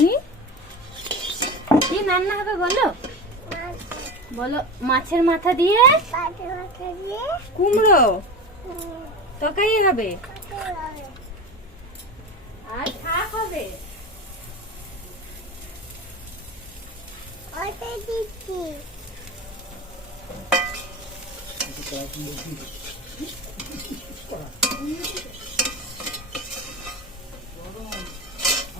ননি কি রান্না হবে বলো? বলো, মাছের মাথা দিয়ে? কুমড়ো? তরকারি হবে? আর শাক হবে? আমি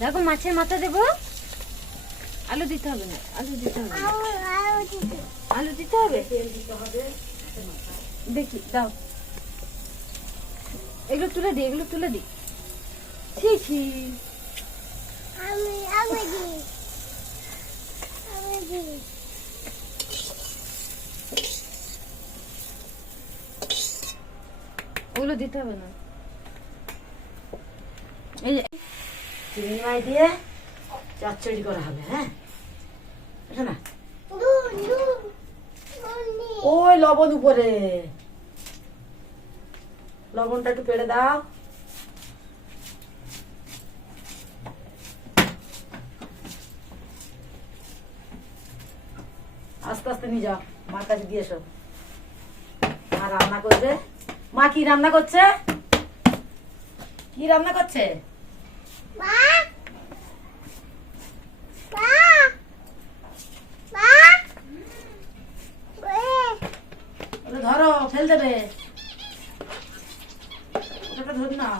দেখো মাছের মাথা দেবো। আলু দিতে হবে না, আলু দিতে হবে আলু দিতে হবে? দেখি, দাও। এগুলো তুলে দি, এগুলো তুলে দি। ছি আমি ওগুলো দিতে হবে না। এই চিংড়ি মাছ দিয়ে চচ্চড়ি করা হবে হ্যাঁ না ওই লবণ উপরে লবণটা একটু পেড়ে দাও আস্তে আস্তে নিয়ে যাও মার কাছে দিয়ে এসো মা রান্না করবে মা কি রান্না করছে কি রান্না করছে মা মা মা ওয়ে ওটা ফেল দেবে। ওটা ধর হবে।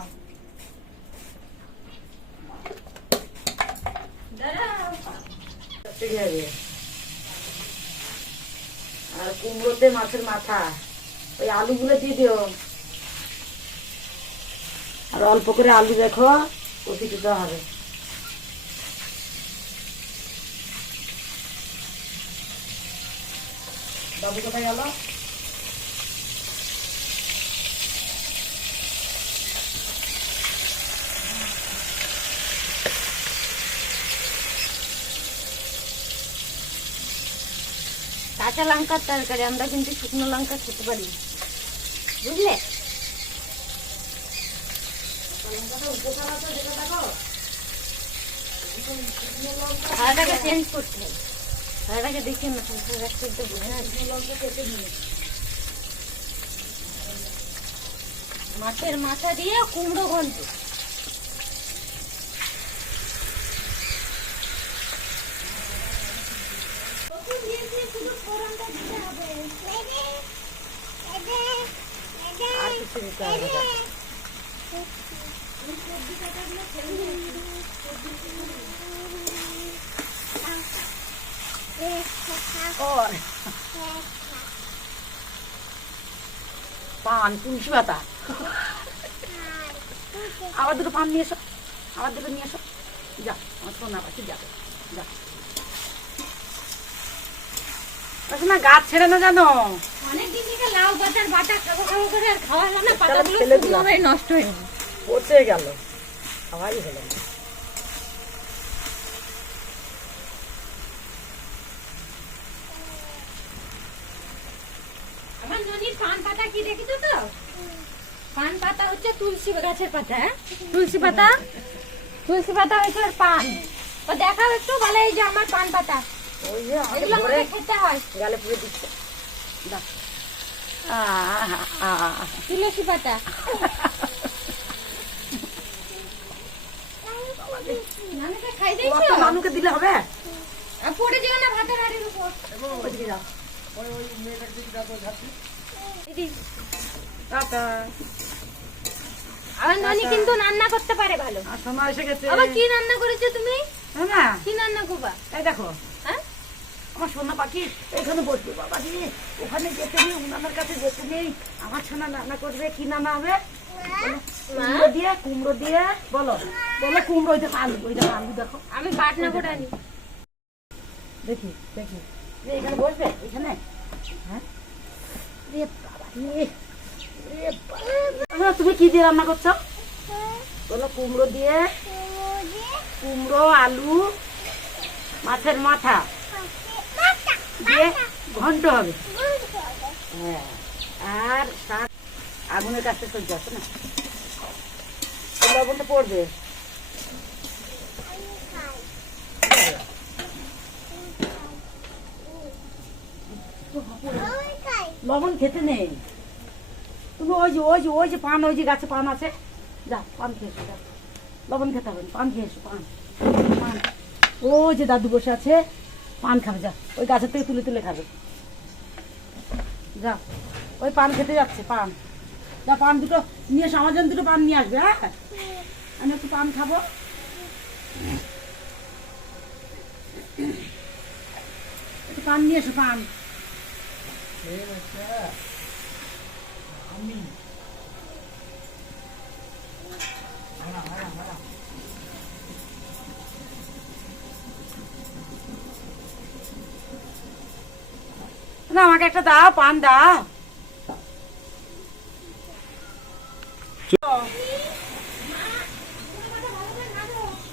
আর কুমড়োতে মাছের মাথা। ওই আলুগুলো দিয়ে দিও। আর অল্প করে আলু দেখো কপি দিতে হবে। বাবু কোথায় গেল? কাঁচা লঙ্কার তরকারি আমরা কিন্তু শুকনো লঙ্কা খেতে পারি। বুঝলে? খাওয়াটাকে চেঞ্জ করতে হবে। খাওয়াটাকে দেখে না রাখতে তো বুঝে না মাছের মাথা দিয়ে কুমড়ো ঘন্ট। পান, তুলসী পাতা। আবার দুটো পান নিয়ে এসো, আবার দুটো নিয়ে এসো। যা, আমার সোনা পাখি যাবে যা। না গাছ ছেড়ে না জানো? অনেকদিন থেকে লাউ পাতার বাটা খাব খাব করে আর খাওয়া হলো না পাতাগুলো নষ্ট হয়ে গেল। পচে গেল। খাওয়াই হলো না। আমার ননির পান পাতা কি দেখেছ তো? পান পাতা হচ্ছে তুলসী গাছের পাতা হ্যাঁ? তুলসী পাতা? তুলসী পাতা হচ্ছে ওর পান। ও দেখাও একটু বলে এই যে আমার পান পাতা। ওই যে খেতে হয় গালে দিচ্ছে দাও। তুলসী পাতা মানুকে দিলে হবে পড়ে যেও না ভাতের হাড়ির উপর যাও আমার ননি কিন্তু রান্না করতে পারে ভালো সময় এসে গেছে আবার কি রান্না করেছ তুমি হ্যাঁ না কি রান্না করবা এই দেখো হ্যাঁ আমার সোনা পাখি এখানে বসবে বাবা রে ওখানে যেতে নেই উনাদের কাছে যেতে নেই। আমার সোনা রান্না করবে কি রান্না হবে? কুমড়ো দিয়ে কুমড়ো দিয়ে বলো। বলো কুমড়ো ওই দেখো আলু ওই দেখো আলু দেখো। আমি বাটনা করে আনি দেখি। দেখি এখানে বসবে? এখানে? হ্যাঁ? রে বাবা। রে তুমি কি দিয়ে রান্না করছ? বলো কুমড়ো দিয়ে। কুমড়ো আলু মাছের মাথা। দিয়ে ঘন্ট হবে। হ্যাঁ আর আগুনের কাছে সহ্য আছে না। লবণটা পড়বে। লবণ খেতে নেই। তুমি ওই যে ওই যে ওই যে পান, ওই যে গাছে পান আছে। যা, পান খেয়েছো যা। লবণ খেতে হবে পান খেয়ে এসো, পান। পান। ওই যে দাদু বসে আছে। পান খাবে, যা। ওই গাছের থেকে তুলে তুলে খাবে। যা। ওই পান খেতে যাচ্ছে, পান। যা, পান দুটো নিয়ে এসো আমার জন্য দুটো পান নিয়ে আসবে হ্যাঁ? আমি একটু পান খাব। একটু পান নিয়ে এসো, পান। না, আমাকে একটা দাও, পান দাও।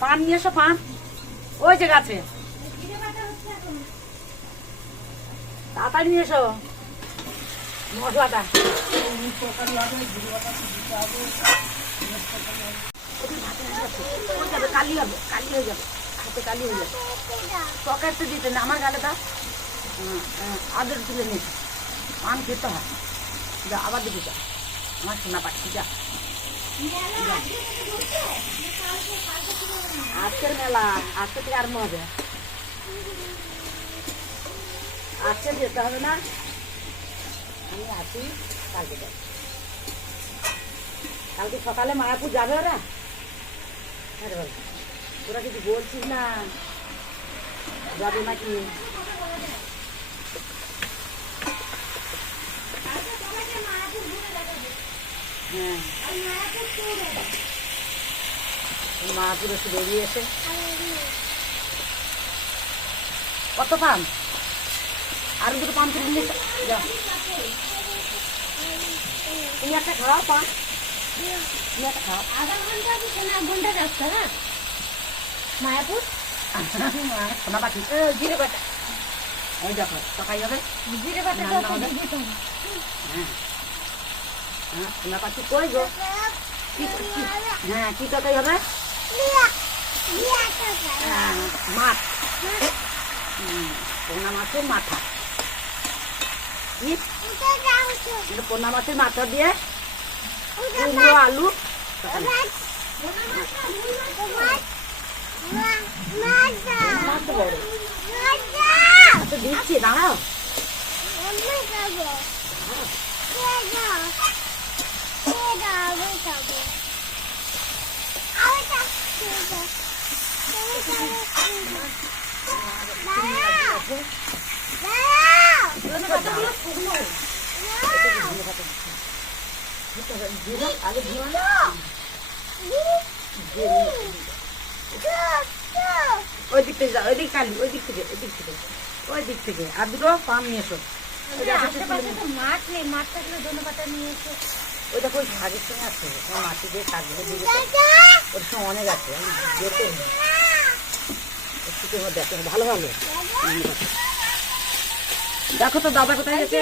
পান নিয়ে এসো, পান। ওই যে গাছে। তাড়াতাড়ি নিয়ে এসো। মশলাটা। কালি হবে, কালি হয়ে যাবে। হাতে কালি হয়ে যাবে। তরকারি তো দিতে না, আমার গালে দাও। আদর তুলে নিয়েছি পান খেতে হয়। যা, আবার দিবি যা। আমার সোনা পাচ্ছি, যা। আজকের মেলা, আজকে থেকে আরম্ভ হবে আজকে যেতে হবে না। আমি আছি, কালকে যাব। কালকে সকালে মায়াপুর যাবে ওরা? আরে বল তোরা কিছু বলছিস না? যাবে নাকি? হ্যাঁ। মায়াপুর একটু বেরিয়ে এসে কত পান? আর দুটো পান কিনে নিয়ে তুমি একটা খাও পান। তুমি একটা খাও। আধা ঘণ্টা এক ঘণ্টা রাস্তা হ্যাঁ? মায়াপুর? সোনা পাখি। জিরে বাটা। ওই দেখো তকাই হবে। জিরে বাটা না, না, না। হ্যাঁ। হ্যাঁ সোনা পাখি কই গো হ্যাঁ কি তকাই হবে হ্যাঁ, মাছ পোনা মাছের মাথা পোনা মাছের মাথা দিয়ে কুমড়ো আলু আচ্ছা দিচ্ছি দাঁড়াও ওই দিক থেকে যাও ওই দিক কালি ওই দিক থেকে ওই দিক থেকে ওই দিক থেকে। আর দুটো পান নিয়ে এসো। তুলে আশেপাশে তো মাছ নেই মাছ থাকলে ধনে পাতা নিয়ে এসে। ওই দেখো ওই সঙ্গে আছে ওই মাটি দিয়ে শাকগুলো দিয়ে ওর সঙ্গে অনেক আছে, আমি যেতে দেখো, ভালো ভালো। দেখো তো দাদা কোথায় গেছে?